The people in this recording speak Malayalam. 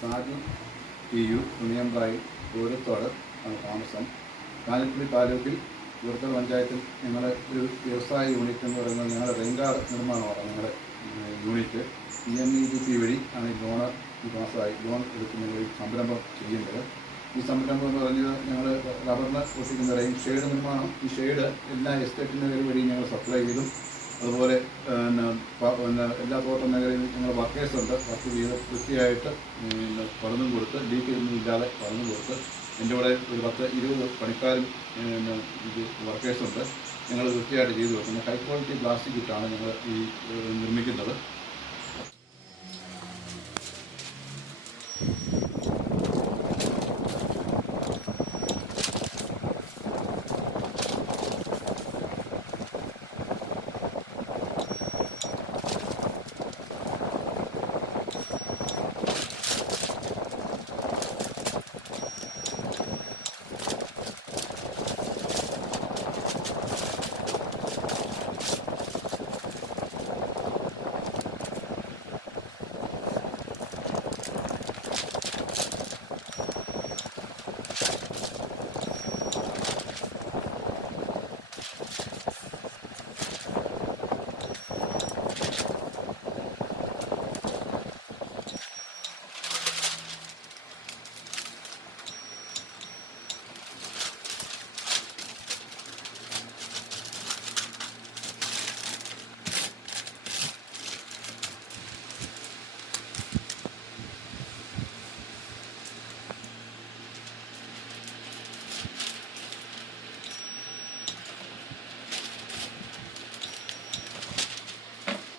സാജു ടി.യു. തുണിയമ്പായി പൂരത്തോട് ആണ് താമസം. കാഞ്ഞിരപ്പള്ളി താലൂക്കിൽ പൂരത്തോട് പഞ്ചായത്തിൽ ഞങ്ങളുടെ ഒരു വ്യവസായ യൂണിറ്റ് എന്ന് പറയുന്നത് ഞങ്ങളുടെ വെങ്കാട് നിർമ്മാണമാണ്. ഞങ്ങളുടെ യൂണിറ്റ് PMEDP വഴി ആണ് ഈ മാസമായി ലോൺ എടുത്ത് ഞങ്ങൾ സംരംഭം ചെയ്യുന്നത്. ഈ സംരംഭം എന്ന് പറഞ്ഞത് ഞങ്ങൾ റബ്ബറിന് ഒട്ടിക്കുന്ന ഷെയ്ഡ് നിർമ്മാണം. ഈ ഷെയ്ഡ് എല്ലാ എസ്റ്റേറ്റ് മേഖല വഴി ഞങ്ങൾ സപ്ലൈ ചെയ്തും അതുപോലെ എല്ലാ തോട്ട മേഖലയിലും ഞങ്ങൾ വർക്കേഴ്സ് ഉണ്ട്. വർക്ക് ചെയ്ത് കൃത്യമായിട്ട് പണിതും കൊടുത്ത് ലീക്കൊന്നും ഇല്ലാതെ പണിതും കൊടുത്ത് എൻ്റെ കൂടെ ഒരു 10-20 പണിക്കാരും ഇത് വർക്കേഴ്സുണ്ട്. ഞങ്ങൾ കൃത്യമായിട്ട് ചെയ്തു കൊടുക്കുന്നത്. ഹൈ ക്വാളിറ്റി പ്ലാസ്റ്റിക് ഇട്ടാണ് ഞങ്ങൾ ഈ നിർമ്മിക്കുന്നത്.